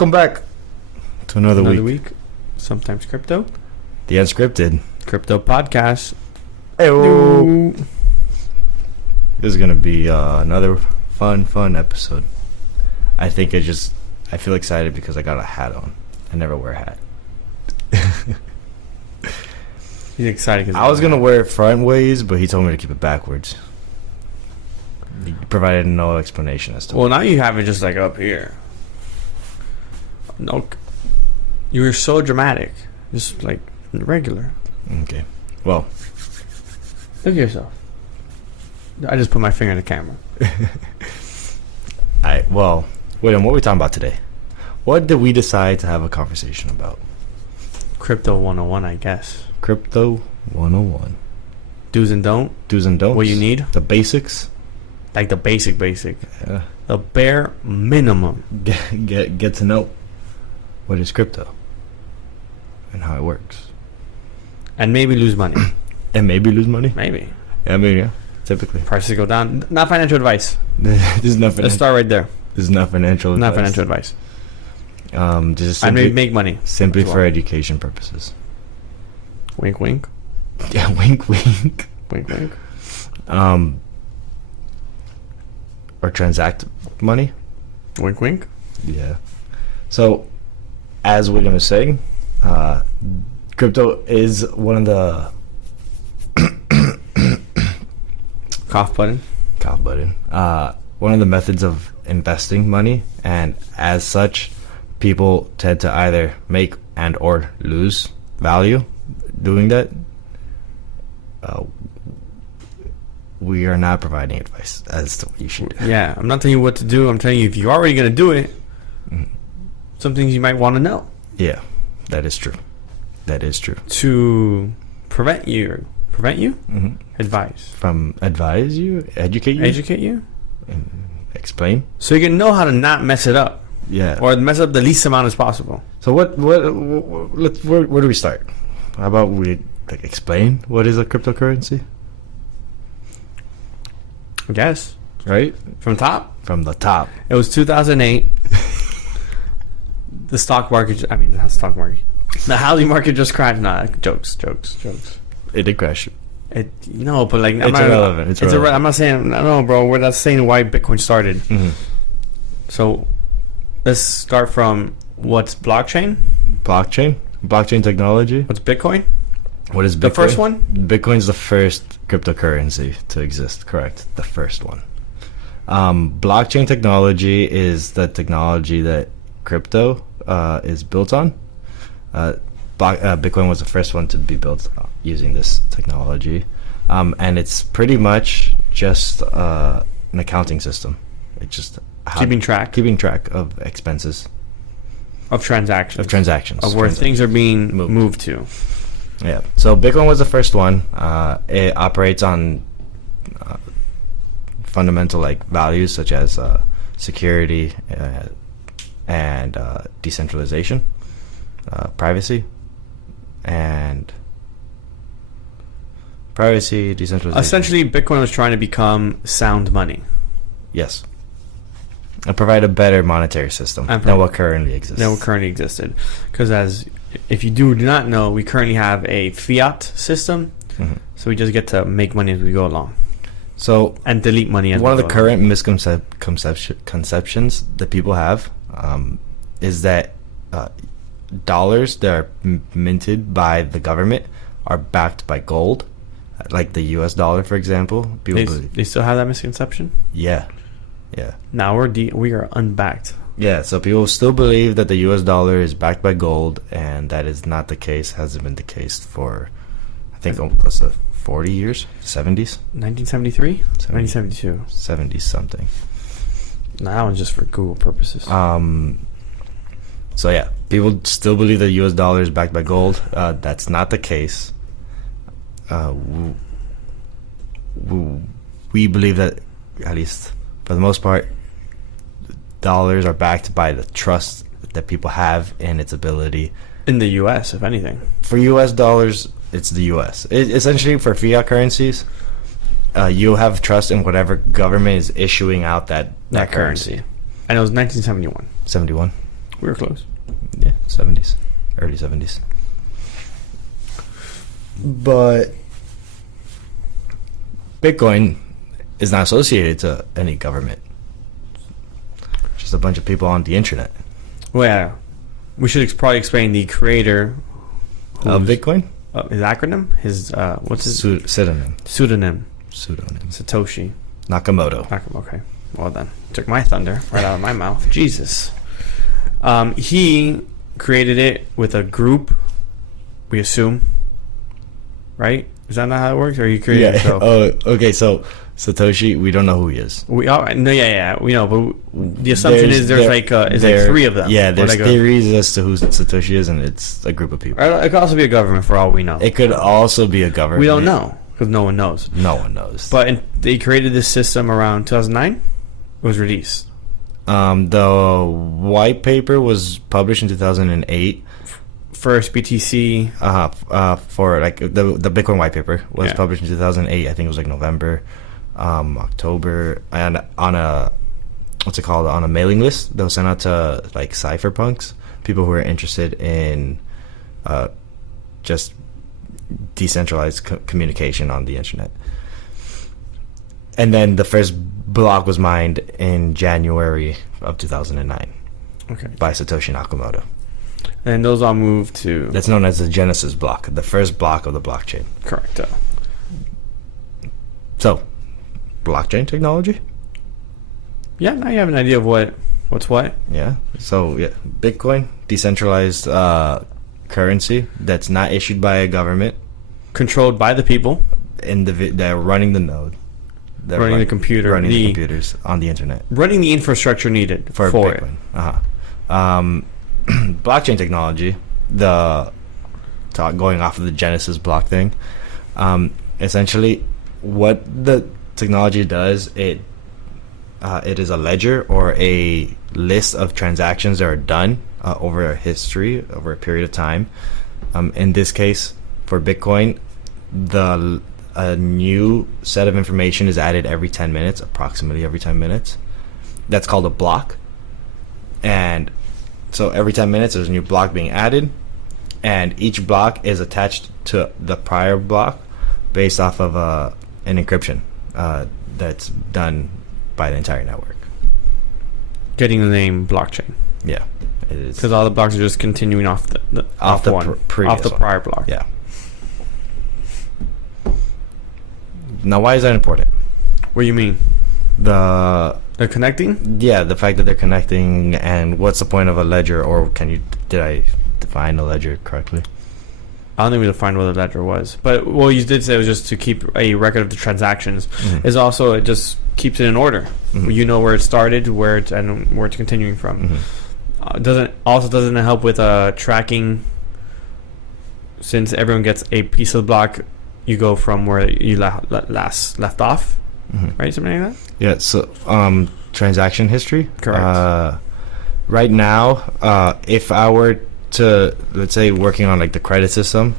Welcome back to another week. Sometimes crypto. The Unscripted Crypto podcast. Hey, this is gonna be another fun episode. I feel excited because I got a hat on. I never wear a hat. He's excited because I was gonna wear it front ways, but he told me to keep it backwards. He provided no explanation as to. Well, now you have it just like up here. No, you were so dramatic, just like regular. Okay, well, Look at yourself. I just put my finger in the camera. Well, William, what are we talking about today? What did we decide to have a conversation about? Crypto 101, I guess. Crypto 101. Do's and don't. Do's and don'ts. What you need. The basics. Like the basic. Yeah. The bare minimum. Get to know what is crypto and how it works. And maybe lose money. And maybe lose money. Maybe. I mean, yeah, typically. Prices go down. Not financial advice. This is not Let's financial. start right there. This is not financial advice. Not financial advice. Just I simply, may make money. simply That's for all. education purposes. Wink, wink. Yeah, wink, wink. Wink, wink. Or transact money. Wink, wink. Yeah. So, as we're gonna say, crypto is one of the Cough button. cough button. One of the methods of investing money, and as such, people tend to either make and or lose value doing that. We are not providing advice as to what you should do. Yeah, I'm not telling you what to do. I'm telling you if you're already going to do it, some things you might want to know Yeah, that is true. That is true. to prevent you, Mm-hmm. advise, From advise you, educate you, educate you, explain. so you can know how to not mess it up Yeah. or mess up the least amount as possible. So where do we start? How about we explain what is a cryptocurrency, I guess right? from top, From the top. it was 2008. The stock market. I mean, the stock market. The housing market just crashed. Nah, jokes. It did crash. No, but like It's irrelevant. It's irrelevant. I'm not saying no, bro. We're not saying why Bitcoin started. Mm-hmm. So let's start from what's blockchain. Blockchain technology. What's Bitcoin? What is Bitcoin? The first one? Bitcoin's the first cryptocurrency to exist. Correct. The first one. Blockchain technology is the technology that crypto is built on. Bitcoin was the first one to be built using this technology, and it's pretty much just an accounting system. It's just Keeping track of expenses, of transactions, of where things are being moved to. Yeah. So Bitcoin was the first one. It operates on fundamental values such as security and decentralization, privacy, decentralization. Essentially, Bitcoin was trying to become sound money. Yes. And provide a better monetary system than what currently exists. Because if you do not know, we currently have a fiat system, so we just get to make money as we go along. So and delete money as one of we the go current misconceptions that people have is that dollars that are minted by the government are backed by gold, like the U.S. dollar, for example. They still have that misconception. Yeah. Now we are unbacked. Yeah, so people still believe that the U.S. dollar is backed by gold, and that is not the case. Hasn't been the case for, I think, close to 40 years, 70s. 1973, 1972, 70s something. No, that one's just for Google purposes. So yeah, people still believe the U.S. dollar is backed by gold. That's not the case. We believe that, at least for the most part, dollars are backed by the trust that people have in its ability. In the U.S., if anything. For U.S. dollars, it's the U.S. Essentially, for fiat currencies, you have trust in whatever government is issuing out that currency. And it was 1971. 71. We were close. Yeah, 70s, early 70s. But Bitcoin is not associated to any government. Just a bunch of people on the internet. Well, yeah. We should probably explain the creator Of Bitcoin? his acronym. His what's his Pseudonym. pseudonym? Pseudonym. Satoshi. Nakamoto. Okay. Well then, took my thunder right out of my mouth. Jesus. He created it with a group. We assume. Right? Is that not how it works? Or he created it himself? Oh, okay. So Satoshi, we don't know who he is. We we know, but the assumption is there's like three of them. Yeah, there's like theories as to who Satoshi is, and it's a group of people. it could also be a government for all we know. It could also be a government. We don't know because no one knows. No one knows. But they created this system around 2009. It was released. The white paper was published in 2008. First BTC. For like the Bitcoin white paper was Yeah. published in 2008. I think it was like November, October, and on a what's it called, on a mailing list that was sent out to like cypherpunks, people who are interested in just decentralized communication on the internet. And then the first block was mined in January of 2009 Okay. by Satoshi Nakamoto. And those all moved to. That's known as the Genesis block, the first block of the blockchain. Correct. So, blockchain technology? Yeah, now you have an idea of what's what. Yeah. So, yeah, Bitcoin, decentralized currency that's not issued by a government. Controlled by the people. They're running the node. They're Running the computer. Running the computers on the internet. Running the infrastructure needed for Bitcoin. it. Blockchain technology, going off of the Genesis block thing, essentially what the technology does, it is a ledger or a list of transactions that are done over a history, over a period of time. In this case, for Bitcoin, a new set of information is added every 10 minutes, approximately every 10 minutes. That's called a block. And so every 10 minutes there's a new block being added, and each block is attached to the prior block based off of an encryption that's done by the entire network. Getting the name blockchain. Yeah, it is. Because all the blocks are just continuing off the prior block. Yeah. Now, why is that important? What do you mean? They're connecting? Yeah, the fact that they're connecting, and what's the point of a ledger? Or did I define a ledger correctly? I don't think we defined what a ledger was. But you did say it was just to keep a record of the transactions. Mm-hmm. Is also, it just keeps it in order. Mm-hmm. You know where it started, and where it's continuing from. Mm-hmm. Doesn't it help with tracking? Since everyone gets a piece of the block, you go from where you last left off, right? Something like that. Yeah. So, transaction history. Correct. Right now, if I were to, let's say, working on like the credit system,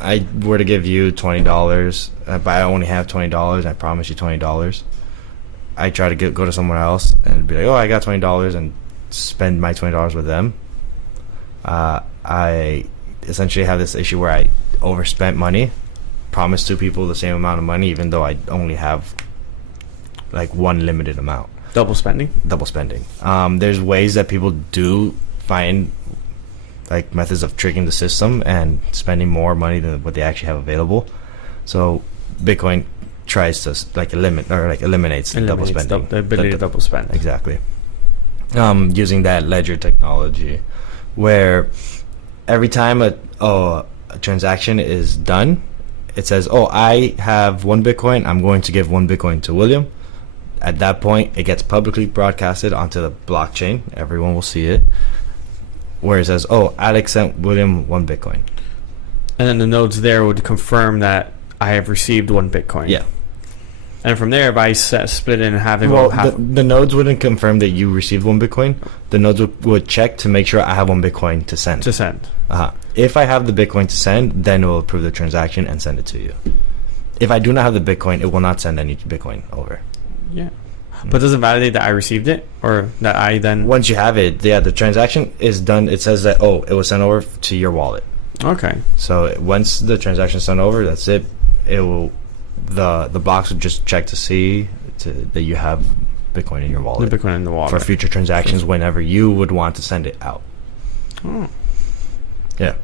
I were to give you $20, but I only have $20. I promise you $20. I try to go to someone else and be like, "Oh, I got $20," and spend my $20 with them. I essentially have this issue where I overspent money, promised two people the same amount of money, even though I only have like one limited amount. Double spending. There's ways that people do find like methods of tricking the system and spending more money than what they actually have available. So Bitcoin tries to eliminates the double spending, the ability to double spend. Exactly. Using that ledger technology, where every time a transaction is done, it says, "Oh, I have 1 Bitcoin. I'm going to give 1 Bitcoin to William." At that point, it gets publicly broadcasted onto the blockchain. Everyone will see it. Where it says, "Oh, Alex sent William 1 Bitcoin." And then the nodes there would confirm that I have received 1 Bitcoin. Yeah. And from there, if I split it in half, the nodes wouldn't confirm that you received 1 Bitcoin. The nodes would check to make sure I have 1 Bitcoin to send. If I have the Bitcoin to send, then it will approve the transaction and send it to you. If I do not have the Bitcoin, it will not send any Bitcoin over. Yeah. But does it validate that I received it, or that I then? Once you have it, yeah, the transaction is done. It says that it was sent over to your wallet. Okay. So once the transaction is sent over, that's it. It will the box will just check to see that you have Bitcoin in your wallet. The Bitcoin in the wallet for future transactions whenever you would want to send it out. Oh. Yeah.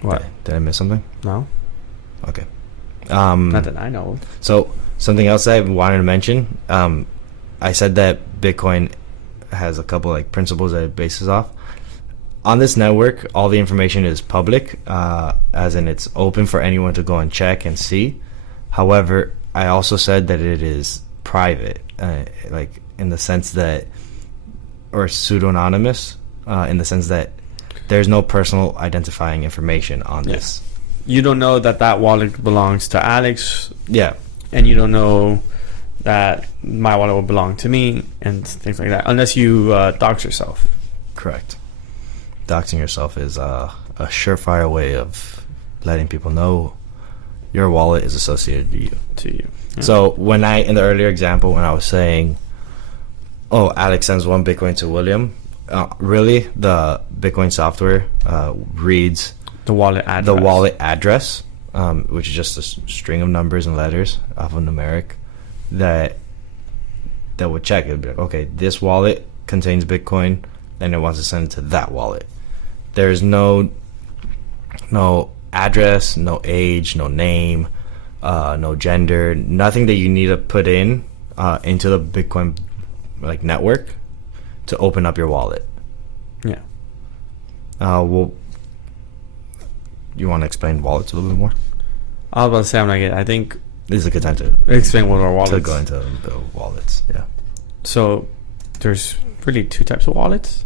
What? Did I miss something? No. Okay. Not that I know. So something else I wanted to mention. I said that Bitcoin has a couple like principles that it bases off. On this network, all the information is public, as in it's open for anyone to go and check and see. However, I also said that it is private, like in the sense that, or pseudo-anonymous, in the sense that there's no personal identifying information on this. You don't know that wallet belongs to Alex. Yeah. And you don't know that my wallet will belong to me and things like that, unless you dox yourself. Correct. Doxing yourself is a surefire way of letting people know your wallet is associated to you. Yeah. So when in the earlier example, when I was saying, Alex sends 1 Bitcoin to William, really the Bitcoin software reads the wallet address, which is just a string of numbers and letters off a numeric that would check. It would be like, okay, this wallet contains Bitcoin, and it wants to send it to that wallet. There's no address, no age, no name, no gender, nothing that you need to put into the Bitcoin like network to open up your wallet. Yeah. Well, you want to explain wallets a little bit more? I was about to say, I think this is a good time to explain what our wallets. To go into the wallets. Yeah. So there's really 2 types of wallets.